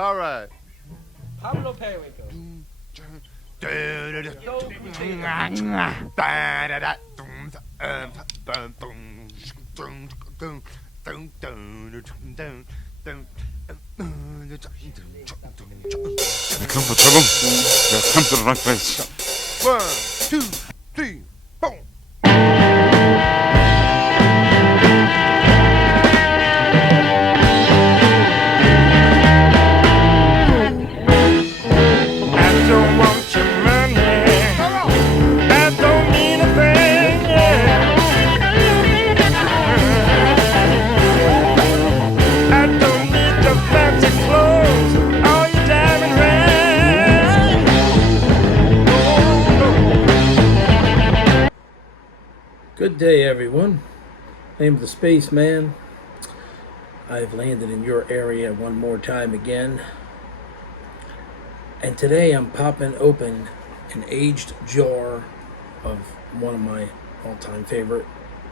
All right. Pablo Periwinkle. Be comfortable. You have come to the right place. 1, 2, 3, 4. I don't want your money. That don't mean a thing. I don't need your fancy clothes or your diamond ring. Good day, everyone. I am the Spaceman. I've landed in your area one more time again. And today I'm popping open an aged jar of one of my all-time favorite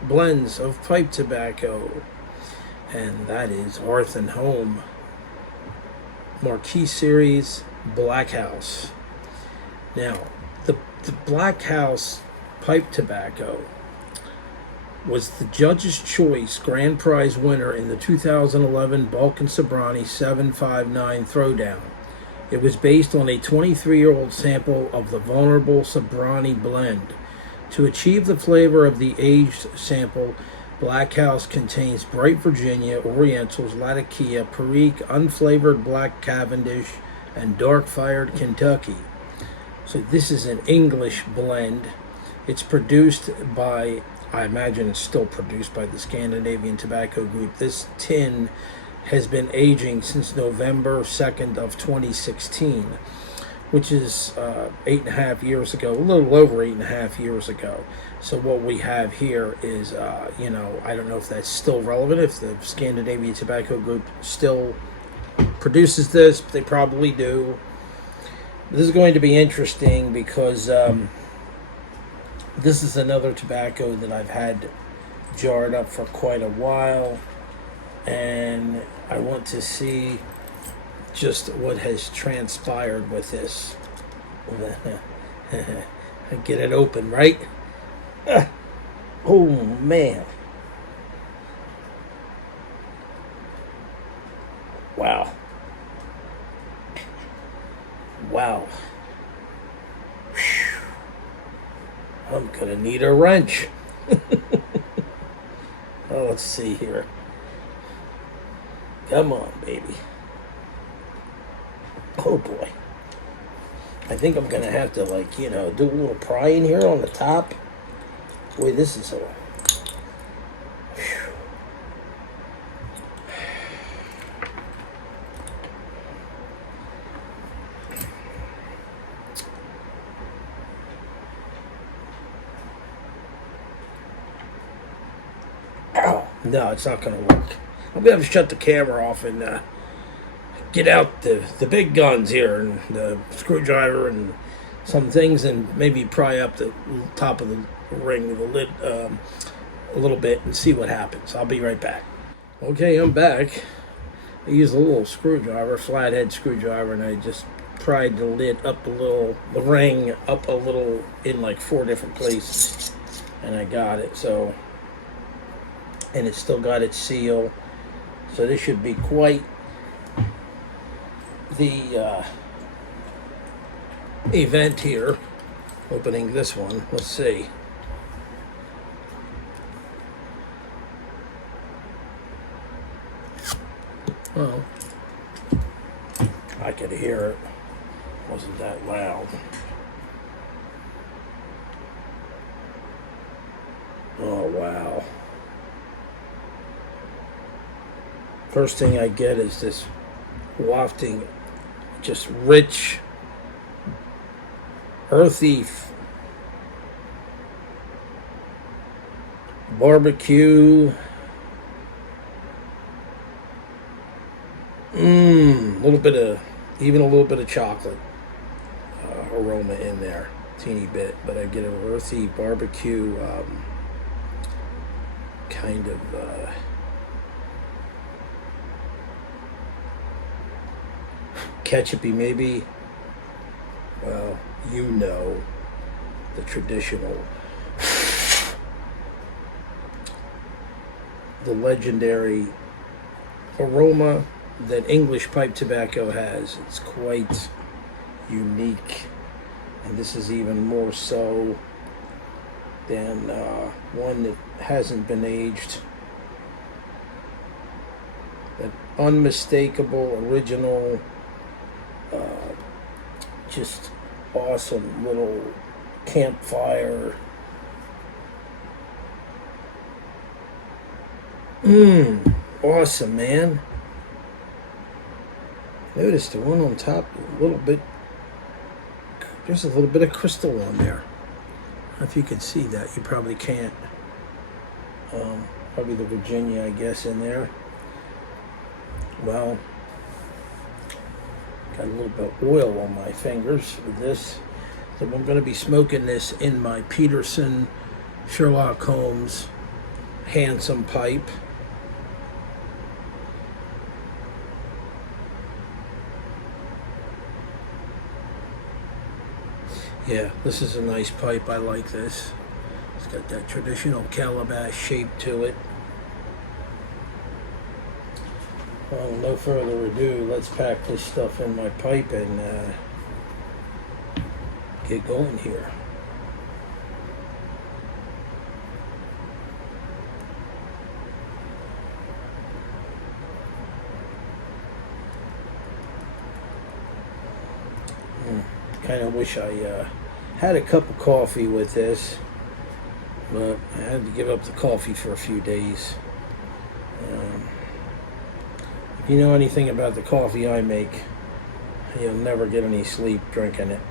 blends of pipe tobacco. And that is Hearth and Home Marquis Series Blackhouse. Now, the Blackhouse pipe tobacco was the Judge's Choice Grand Prize winner in the 2011 Balkan Sobrani 759 Throwdown. It was based on a 23-year-old sample of the Vulnerable Sobrani blend. To achieve the flavor of the aged sample, Blackhouse contains Bright Virginia, Orientals, Latakia, Perique, Unflavored Black Cavendish, and Dark Fired Kentucky. So this is an English blend. It's produced by, I imagine it's still produced by the Scandinavian Tobacco Group. This tin has been aging since November 2nd of 2016, which is 8.5 years ago, a little over 8.5 years ago. So what we have here is, I don't know if that's still relevant, if the Scandinavian Tobacco Group still produces this, but they probably do. This is going to be interesting because this is another tobacco that I've had jarred up for quite a while, and I want to see just what has transpired with this. Get it open, right? Oh, man. Wow. Wow. Whew. I'm gonna need a wrench. Oh, let's see here. Come on, baby. Oh boy. I think I'm gonna have to, do a little prying here on the top. Boy, this is a... Whew. Ow. No, it's not gonna work. I'm gonna have to shut the camera off and get out the big guns here and the screwdriver and some things, and maybe pry up the top of the ring, the lid, a little bit, and see what happens. I'll be right back. Okay, I'm back. I used a little screwdriver, flathead screwdriver, and I just pried the lid up a little, the ring up a little in like 4 different places, and I got it. So, and it's still got its seal. So this should be quite the event here, opening this one. Let's see. Well, I could hear it. Wasn't that loud. Oh, wow. First thing I get is this wafting, just rich, earthy barbecue. Even a little bit of chocolate aroma in there, teeny bit. But I get an earthy barbecue kind of. ketchupy maybe. Well, you know, the traditional, the legendary aroma that English pipe tobacco has. It's quite unique, and this is even more so than one that hasn't been aged. That unmistakable, original, just awesome little campfire. Awesome, man. Notice the one on top, a little bit, there's a little bit of crystal on there. I don't know if you can see that. You probably can't. Probably the Virginia, I guess, in there. Well, got a little bit of oil on my fingers with this. So I'm going to be smoking this in my Peterson Sherlock Holmes Handsome pipe. Yeah, this is a nice pipe. I like this. It's got that traditional calabash shape to it. Well, no further ado, let's pack this stuff in my pipe and get going here. Kind of wish I had a cup of coffee with this, but I had to give up the coffee for a few days. If you know anything about the coffee I make, you'll never get any sleep drinking it.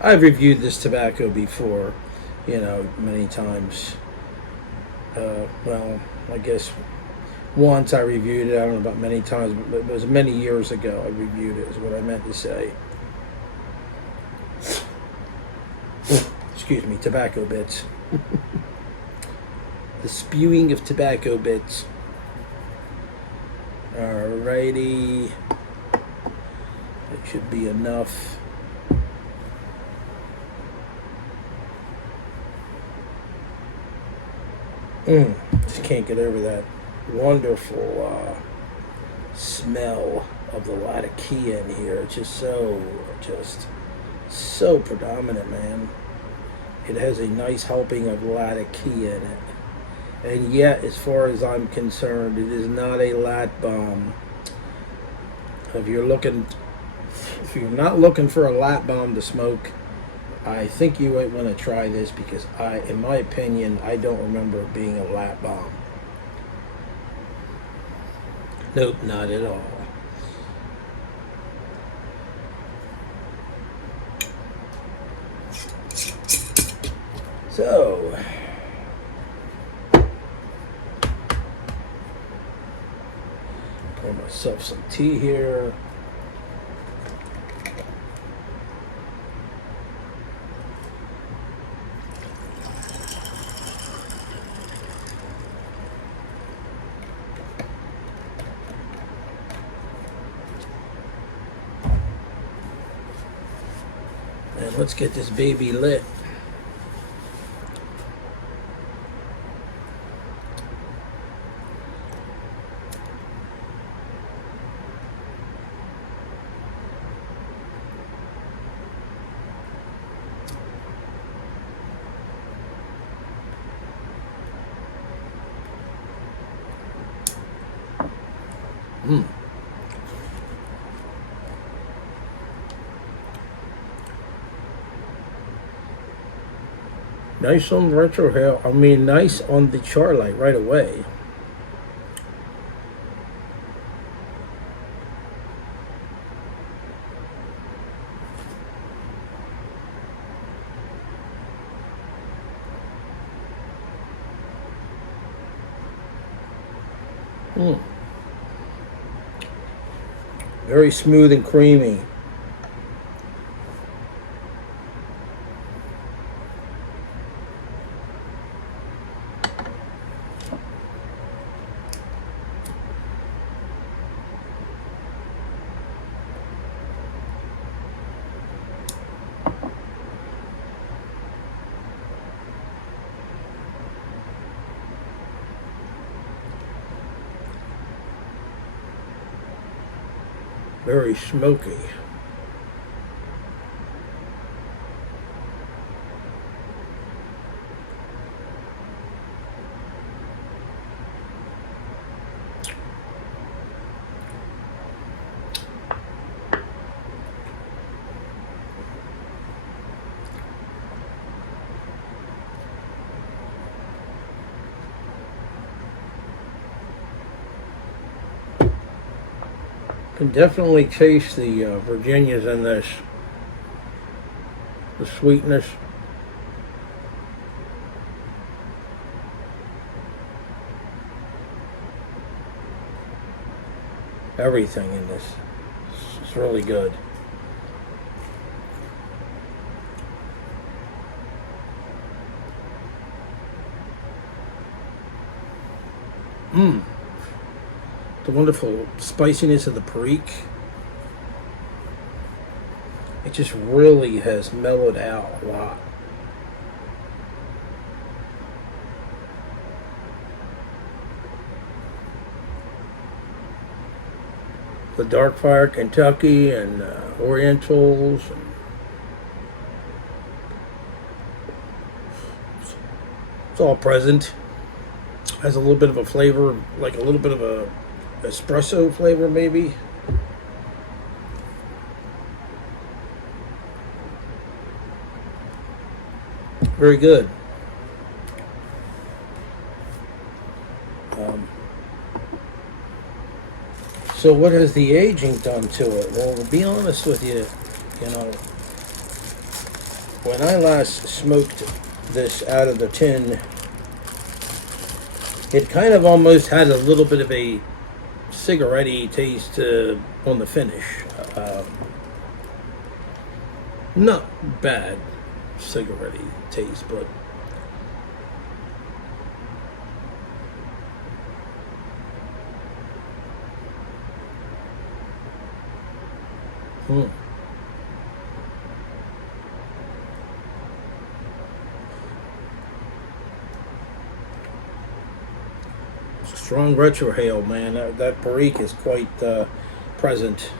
I've reviewed this tobacco before, many times. Well, I guess once I reviewed it. I don't know about many times, but it was many years ago I reviewed it, is what I meant to say. Excuse me, tobacco bits. The spewing of tobacco bits. Alrighty. That should be enough. Just can't get over that wonderful smell of the latakia in here. It's just so predominant, man. It has a nice helping of latakia in it. And yet, as far as I'm concerned, it is not a lat bomb. If you're not looking for a lat bomb to smoke, I think you might want to try this, because in my opinion, I don't remember it being a lat bomb. Nope, not at all. So, pour myself some tea here. And let's get this baby lit. Nice on the retro hair. I mean, nice on the char light right away. Mm. Very smooth and creamy. Very smoky. Can definitely taste the Virginias in this. The sweetness. Everything in this. It's really good. The wonderful spiciness of the Perique. It just really has mellowed out a lot. The Dark Fire Kentucky and Orientals. It's all present. Has a little bit of a flavor, like a little bit of a espresso flavor maybe. Very good. So what has the aging done to it? Well, to be honest with you, when I last smoked this out of the tin, it kind of almost had a little bit of a cigarette-y taste on the finish. Not bad cigarette-y taste, but strong retrohale, man. That Perique is quite present.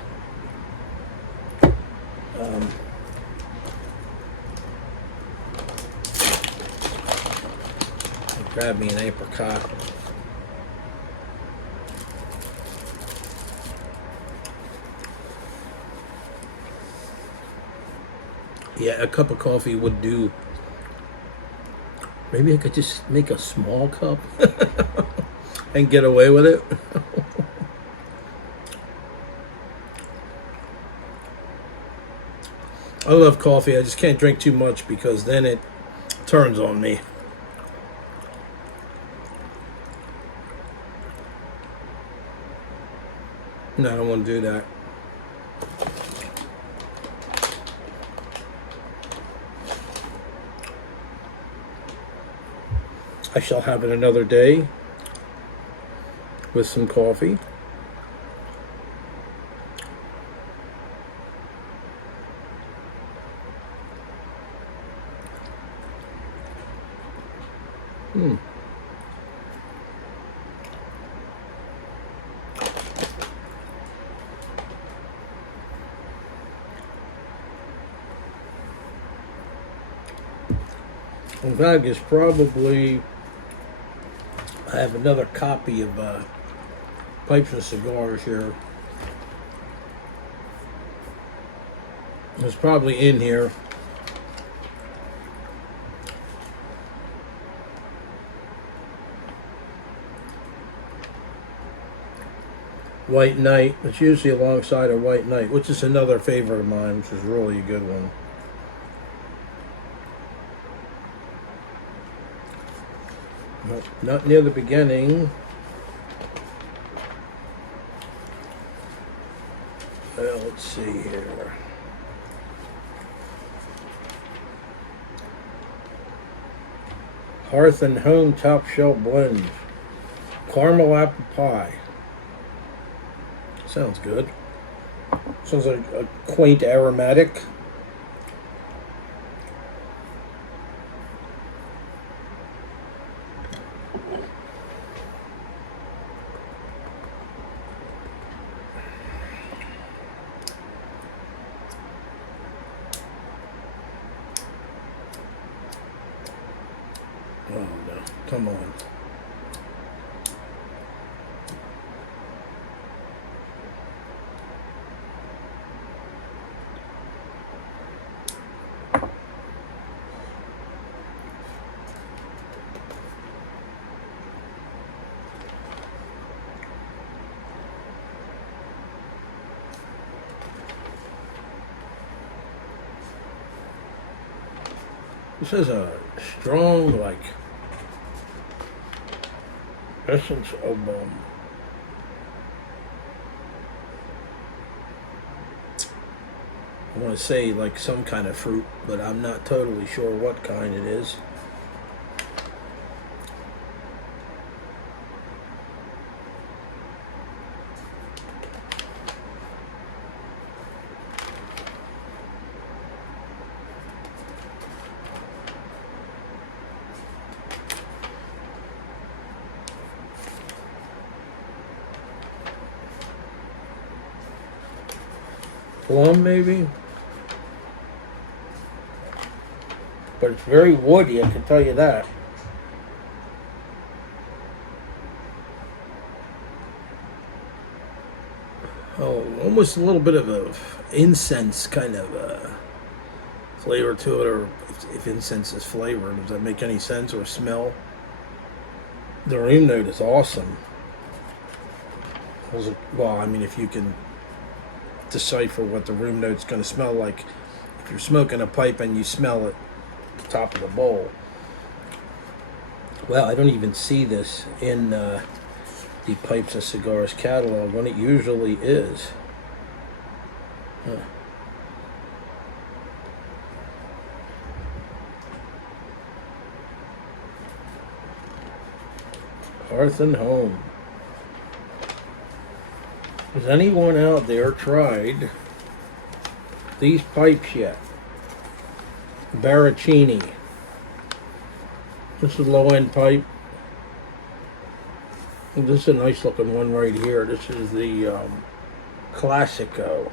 Grab me an apricot. Yeah, a cup of coffee would do. Maybe I could just make a small cup and get away with it. I love coffee. I just can't drink too much because then it turns on me. No, I don't want to do that. I shall have it another day with some coffee. In fact, it's probably, I have another copy of Pipes and Cigars here. It's probably in here. White Knight. It's usually alongside a White Knight, which is another favorite of mine, which is really a good one. Not near the beginning. let's see here. Hearth and Home Top Shelf Blend. Caramel apple pie. Sounds good. Sounds like a quaint aromatic. Oh no, come on. This is a strong, like, essence of, I want to say like some kind of fruit, but I'm not totally sure what kind it is. Plum, maybe? But it's very woody, I can tell you that. Oh, almost a little bit of a incense kind of flavor to it, or if incense is flavored, does that make any sense, or smell? The room note is awesome. Well, I mean, if you can decipher what the room note's going to smell like, if you're smoking a pipe and you smell it at the top of the bowl. Well, I don't even see this in the Pipes and Cigars catalog when it usually is. Huh. Hearth and Home. Has anyone out there tried these pipes yet? Baracchini. This is a low-end pipe. This is a nice looking one right here. This is the Classico,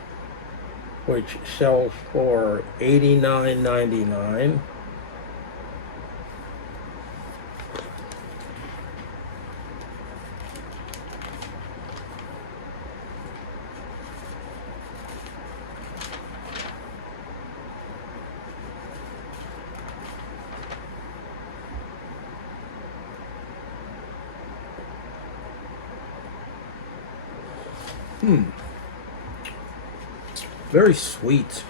which sells for $89.99. Very sweet.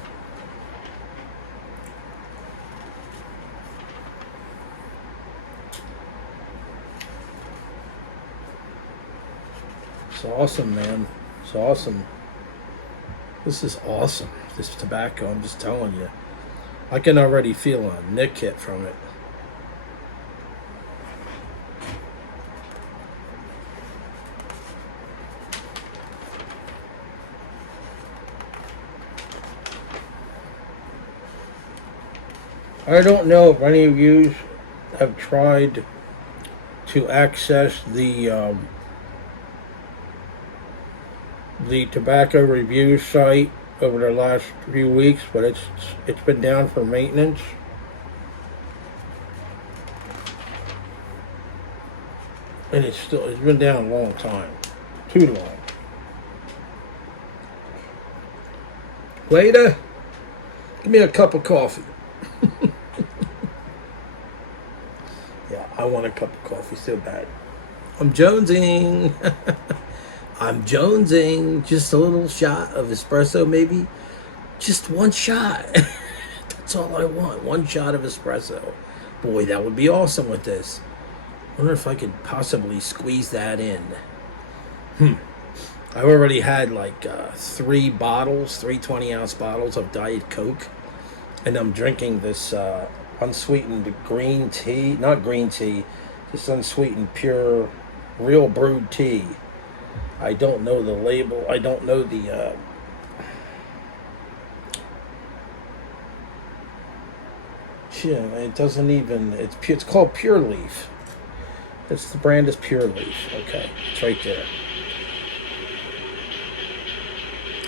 It's awesome, man. It's awesome. This is awesome. This tobacco, I'm just telling you. I can already feel a nick hit from it. I don't know if any of you have tried to access the tobacco review site over the last few weeks, but it's been down for maintenance. And it's been down a long time. Too long. Waiter, give me a cup of coffee. Yeah, I want a cup of coffee so bad. I'm jonesing. I'm jonesing. Just a little shot of espresso, maybe. Just one shot. That's all I want. One shot of espresso. Boy, that would be awesome with this. Wonder if I could possibly squeeze that in. I've already had like 3 20-ounce bottles of Diet Coke, and I'm drinking this unsweetened green tea, not green tea, just unsweetened, pure, real brewed tea. I don't know the label. I don't know the. It doesn't even. It's called Pure Leaf. The brand is Pure Leaf. Okay, it's right there.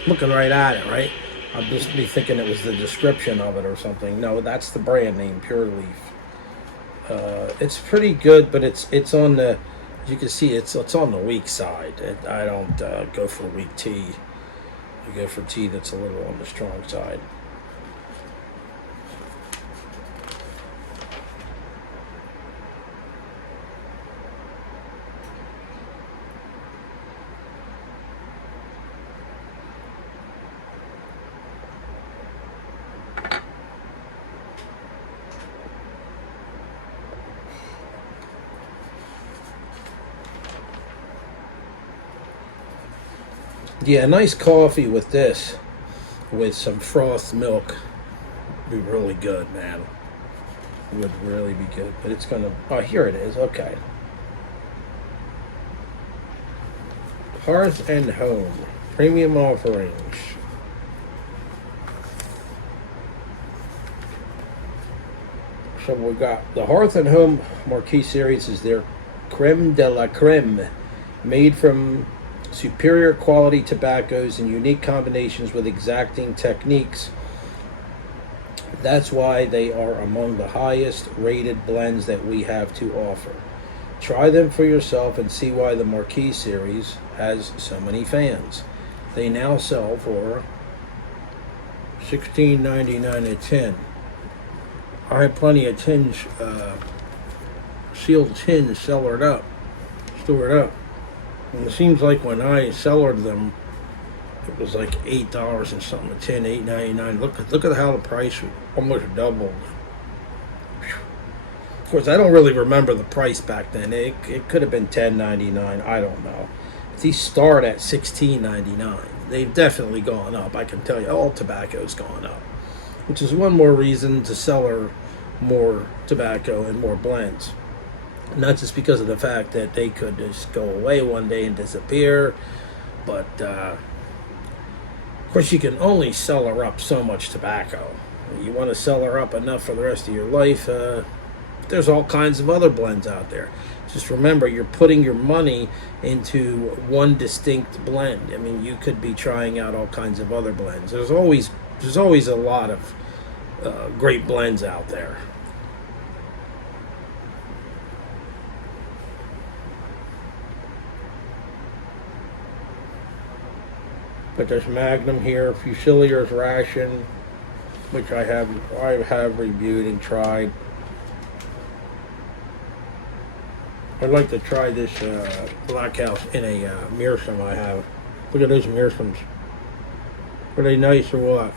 Looking right at it, right? I'll just be thinking it was the description of it or something. No, that's the brand name, Pure Leaf. It's pretty good, but it's on the. As you can see, it's on the weak side. I don't go for weak tea. I go for tea that's a little on the strong side. Yeah, a nice coffee with this, with some frothed milk, would be really good, man. It would really be good. But it's gonna. Oh, here it is. Okay. Hearth and Home premium offerings. So we got the Hearth and Home Marquis Series is their creme de la creme, made from superior quality tobaccos and unique combinations with exacting techniques. That's why they are among the highest rated blends that we have to offer. Try them for yourself and see why the Marquis series has so many fans. They now sell for $16.99 a tin. I have plenty of tins, sealed tins stored up. And it seems like when I cellared them, it was like $8 and something a tin, $8.99. Look at how the price almost doubled. Of course, I don't really remember the price back then. It could have been $10.99. I don't know. These start at $16.99. They've definitely gone up. I can tell you, all tobacco's gone up, which is one more reason to cellar more tobacco and more blends. Not just because of the fact that they could just go away one day and disappear, but of course you can only cellar up so much tobacco. You want to cellar up enough for the rest of your life, there's all kinds of other blends out there. Just remember, you're putting your money into one distinct blend. I mean, you could be trying out all kinds of other blends. There's always a lot of great blends out there. But there's Magnum here, Fusiliers Ration, which I have reviewed and tried. I'd like to try this Blackhouse in a meerschaum I have. Look at those meerschaums. Are they nice or what?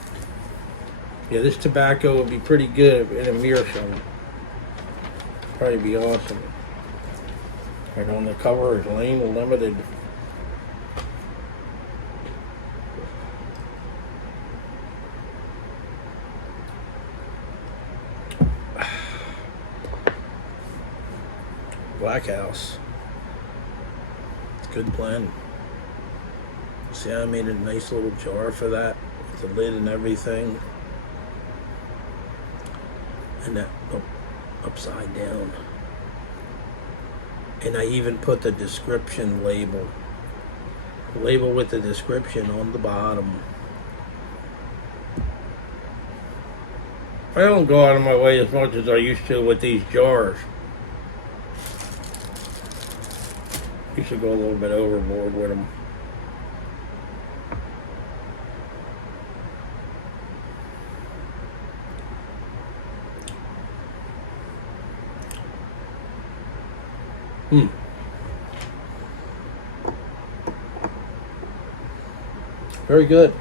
Yeah, this tobacco would be pretty good in a meerschaum. Probably be awesome. Right on the cover is Lane Limited. Blackhouse. It's a good blend. See, I made a nice little jar for that with the lid and everything. And that upside down. And I even put the description label with the description on the bottom. I don't go out of my way as much as I used to with these jars. You should go a little bit overboard with them. Very good.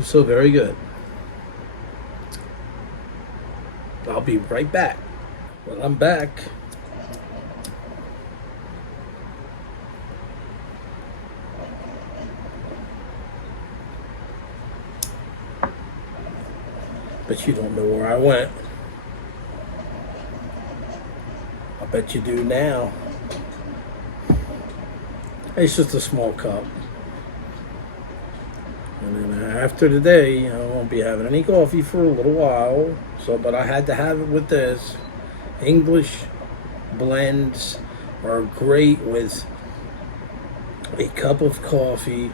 So very good. I'll be right back. Well, I'm back. But you don't know where I went. I bet you do now. It's just a small cup. And then after today, I won't be having any coffee for a little while. So, but I had to have it with this. English blends are great with a cup of coffee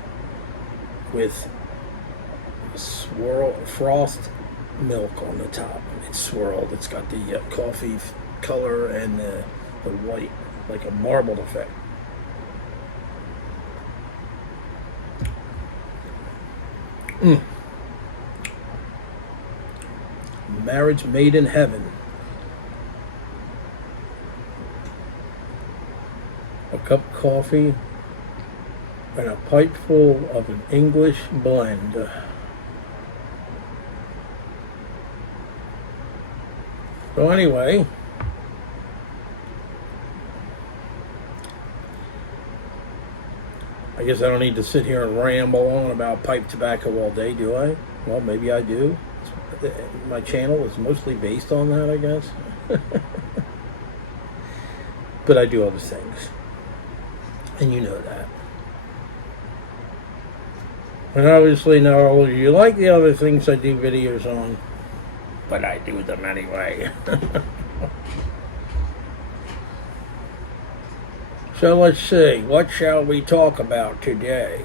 with frost milk on the top. It's swirled. It's got the coffee color and the white, like a marbled effect. Marriage made in heaven. A cup of coffee and a pipe full of an English blend. So anyway, I guess I don't need to sit here and ramble on about pipe tobacco all day, do I? Well, maybe I do. My channel is mostly based on that, I guess. But I do other things. And you know that. And obviously not all of you like the other things I do videos on. But I do them anyway. So let's see. What shall we talk about today?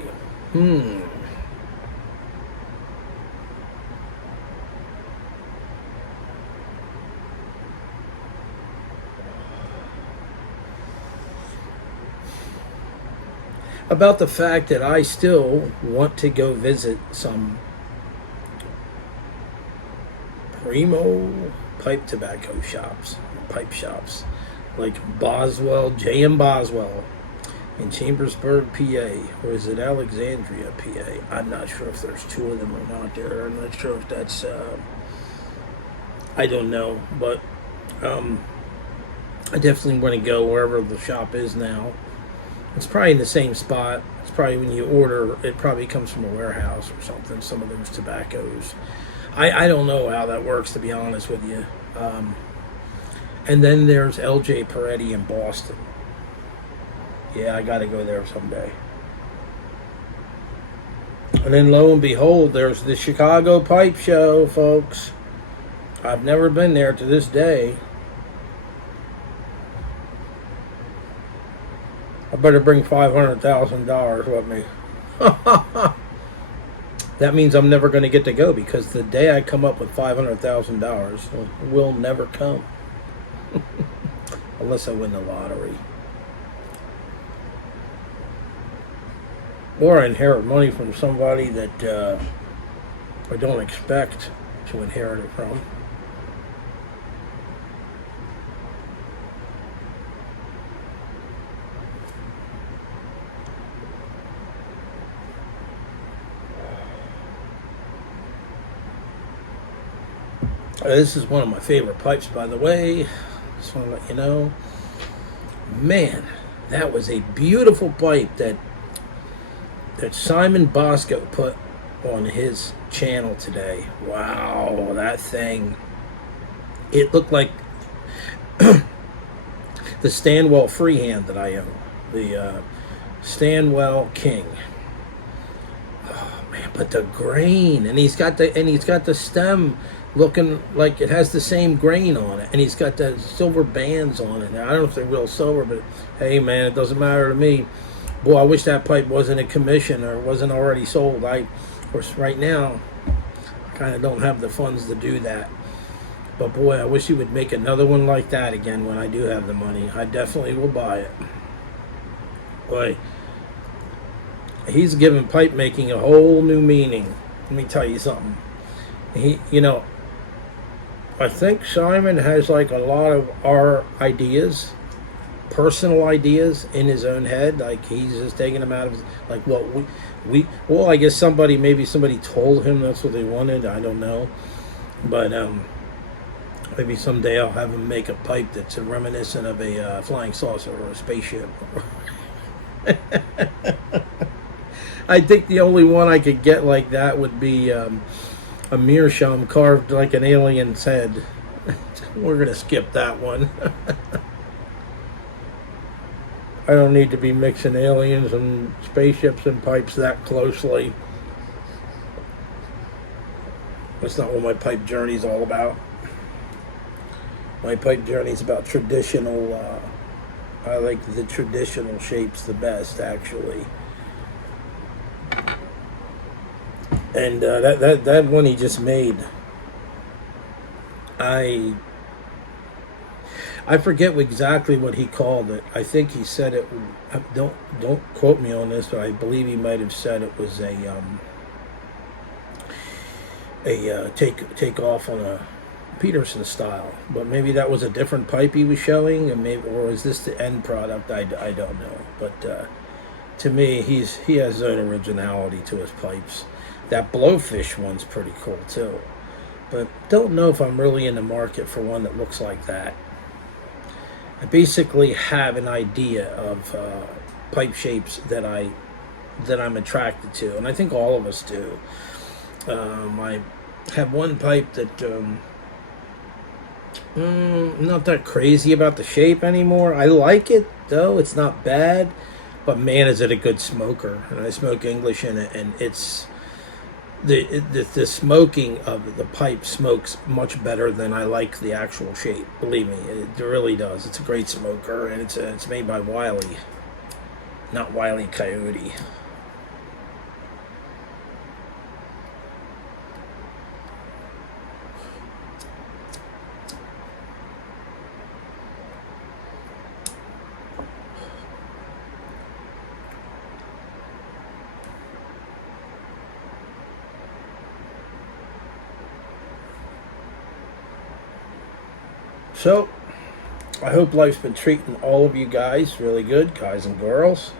About the fact that I still want to go visit some primo pipe tobacco shops, pipe shops, like Boswell, J.M. Boswell in Chambersburg, PA, or is it Alexandria, PA? I'm not sure if there's two of them or not there. I'm not sure if that's, I don't know, but I definitely want to go wherever the shop is now. It's probably in the same spot. It's probably when you order, it probably comes from a warehouse or something, some of those tobaccos. I don't know how that works, to be honest with you. And then there's L.J. Peretti in Boston. Yeah, I got to go there someday. And then lo and behold, there's the Chicago Pipe Show, folks. I've never been there to this day. I better bring $500,000 with me. That means I'm never going to get to go, because the day I come up with $500,000 will never come. Unless I win the lottery. Or I inherit money from somebody that I don't expect to inherit it from. This is one of my favorite pipes, by the way. Just want to let you know. Man, that was a beautiful pipe that Simon Bosco put on his channel today. Wow, that thing. It looked like the Stanwell Freehand that I own. The Stanwell King. Oh man, but the grain, and he's got the stem looking like it has the same grain on it, and he's got the silver bands on it. Now, I don't know if they're real silver, but hey man, it doesn't matter to me. Boy, I wish that pipe wasn't a commission or wasn't already sold. Of course, right now, I kind of don't have the funds to do that. But boy, I wish he would make another one like that again when I do have the money. I definitely will buy it. Boy, he's given pipe making a whole new meaning. Let me tell you something. I think Simon has like a lot of our ideas, personal ideas in his own head. Like he's just taking them out of like what well, I guess maybe somebody told him that's what they wanted. I don't know, but maybe someday I'll have him make a pipe that's reminiscent of a flying saucer or a spaceship. I think the only one I could get like that would be a meerschaum carved like an alien's head. We're going to skip that one. I don't need to be mixing aliens and spaceships and pipes that closely. That's not what my pipe journey is all about. My pipe journey is about traditional, I like the traditional shapes the best, actually. And that one he just made, I forget exactly what he called it. I think he said it. Don't quote me on this, but I believe he might have said it was a take off on a Peterson style. But maybe that was a different pipe he was showing, and maybe, or is this the end product? I don't know. But to me, he has his own originality to his pipes. That blowfish one's pretty cool too. But don't know if I'm really in the market for one that looks like that. I basically have an idea of pipe shapes that I'm attracted to, and I think all of us do. I have one pipe that I'm not that crazy about the shape anymore. I like it though; it's not bad, but man, is it a good smoker! And I smoke English in it, and it's the smoking of the pipe smokes much better than I like the actual shape. Believe me, it really does. It's a great smoker, and it's made by Wiley, not Wile E. Coyote. So, I hope life's been treating all of you guys really good, guys and girls.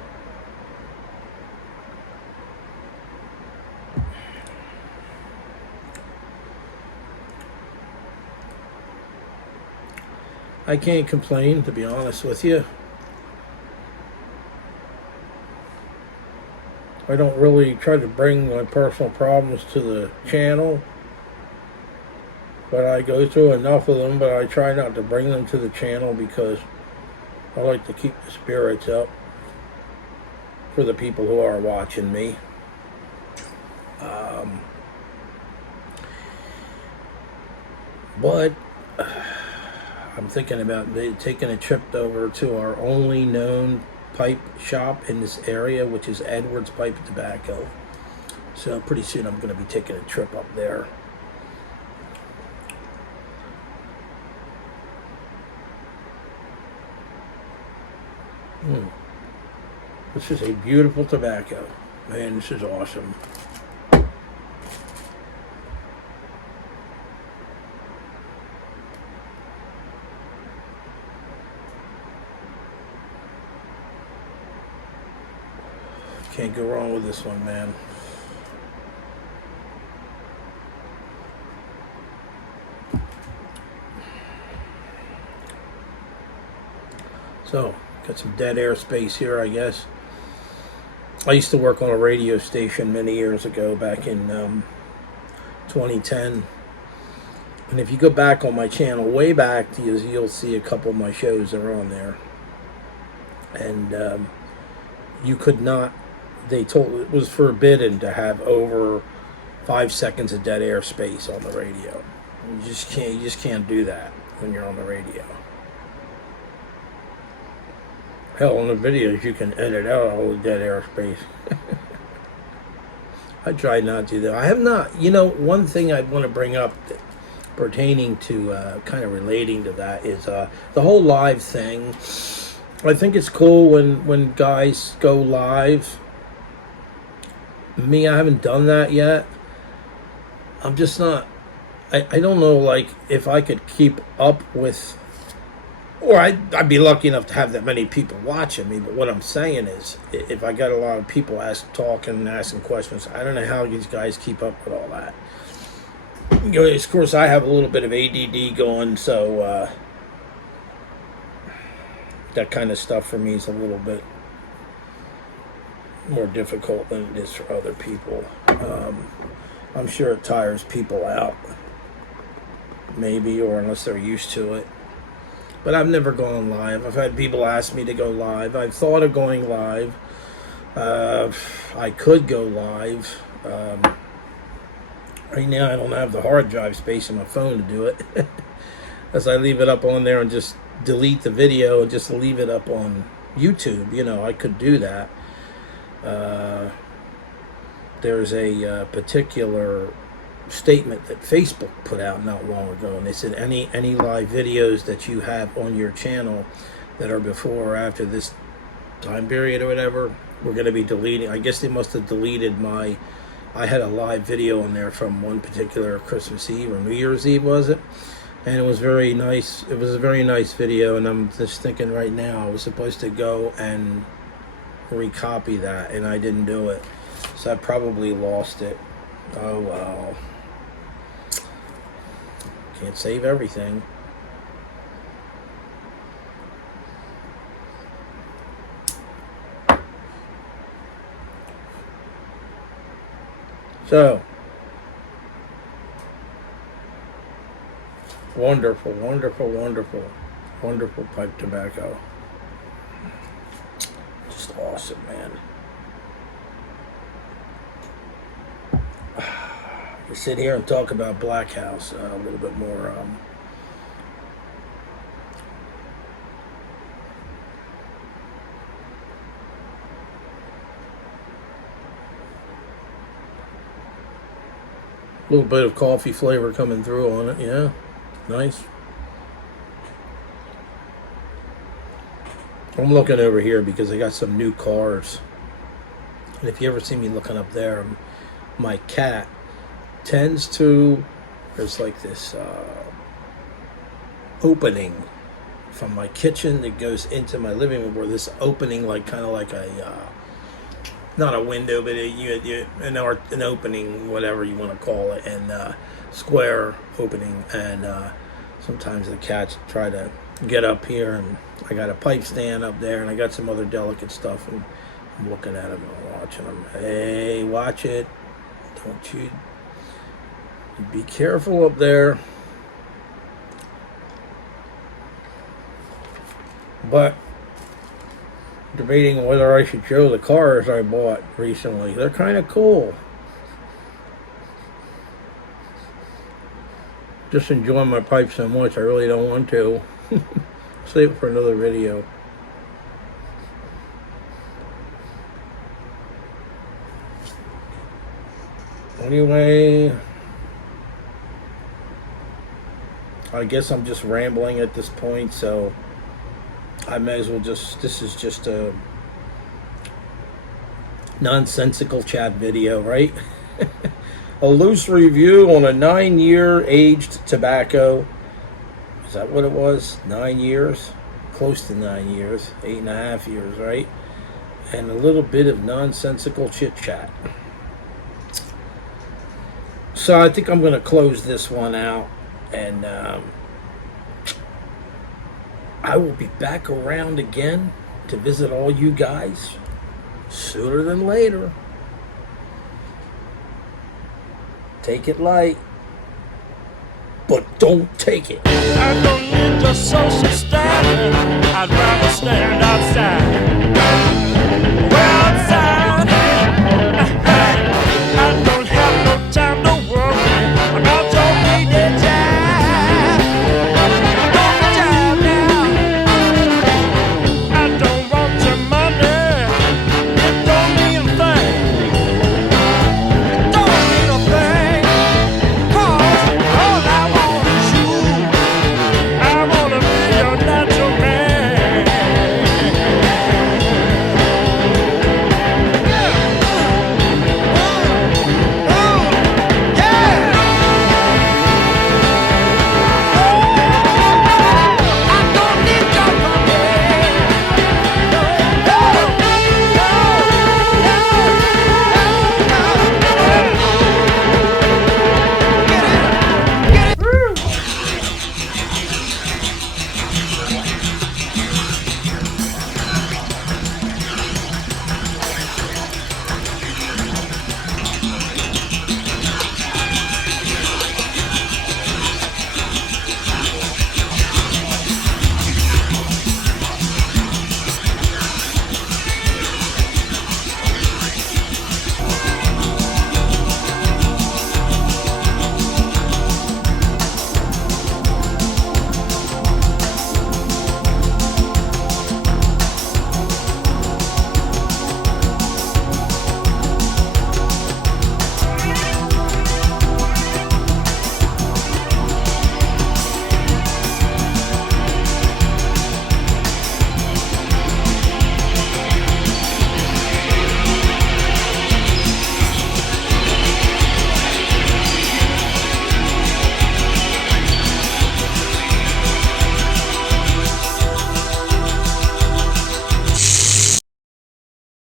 I can't complain, to be honest with you. I don't really try to bring my personal problems to the channel. But I go through enough of them, but I try not to bring them to the channel because I like to keep the spirits up for the people who are watching me. But I'm thinking about taking a trip over to our only known pipe shop in this area, which is Edwards Pipe and Tobacco. So pretty soon I'm going to be taking a trip up there. This is a beautiful tobacco. Man, this is awesome. Can't go wrong with this one, man. So, got some dead air space here, I guess. I used to work on a radio station many years ago, back in 2010. And if you go back on my channel, way back, you'll see a couple of my shows are on there. And you could not, it was forbidden to have over 5 seconds of dead air space on the radio. You just can't do that when you're on the radio. Hell, on the videos, you can edit out all the dead airspace. I try not to, though. I have not. One thing I want to bring up pertaining to kind of relating to that is the whole live thing. I think it's cool when guys go live. Me, I haven't done that yet. I'm just not. I don't know, like, if I could keep up with. Or I'd be lucky enough to have that many people watching me, but what I'm saying is, if I got a lot of people talking and asking questions, I don't know how these guys keep up with all that. Of course, I have a little bit of ADD going, so that kind of stuff for me is a little bit more difficult than it is for other people. I'm sure it tires people out, maybe, or unless they're used to it. But I've never gone live. I've had people ask me to go live. I've thought of going live. I could go live. Right now I don't have the hard drive space in my phone to do it. As I leave it up on there and just delete the video and just leave it up on YouTube. You know, I could do that. There's a particular statement that Facebook put out not long ago, and they said any live videos that you have on your channel that are before or after this time period or whatever, we're going to be deleting. I guess they must have deleted I had a live video on there from one particular Christmas Eve or New Year's Eve, was it? And it was very nice. It was a very nice video, and I'm just thinking right now I was supposed to go and recopy that, and I didn't do it, so I probably lost it. Oh well, can't save everything. So wonderful, wonderful, wonderful, wonderful pipe tobacco. Just awesome, man. We sit here and talk about Blackhouse a little bit more. A little bit of coffee flavor coming through on it, yeah. Nice. I'm looking over here because I got some new cars. And if you ever see me looking up there, my cat tends to, there's like this opening from my kitchen that goes into my living room, where this opening, like kind of like a, not a window, but an opening, whatever you want to call it, and square opening, and sometimes the cats try to get up here, and I got a pipe stand up there, and I got some other delicate stuff, and I'm looking at them and watching them. Hey, watch it. Don't you be careful up there. But debating whether I should show the cars I bought recently. They're kind of cool. Just enjoying my pipe so much, I really don't want to. Save it for another video. Anyway, I guess I'm just rambling at this point, so I may as well just, this is just a nonsensical chat video, right? A loose review on a 9-year aged tobacco. Is that what it was? 9 years? Close to 9 years. 8.5 years, right? And a little bit of nonsensical chit chat. So I think I'm going to close this one out, and I will be back around again to visit all you guys sooner than later. Take it light, but don't take it. I don't need the social standing. I'd rather stand outside.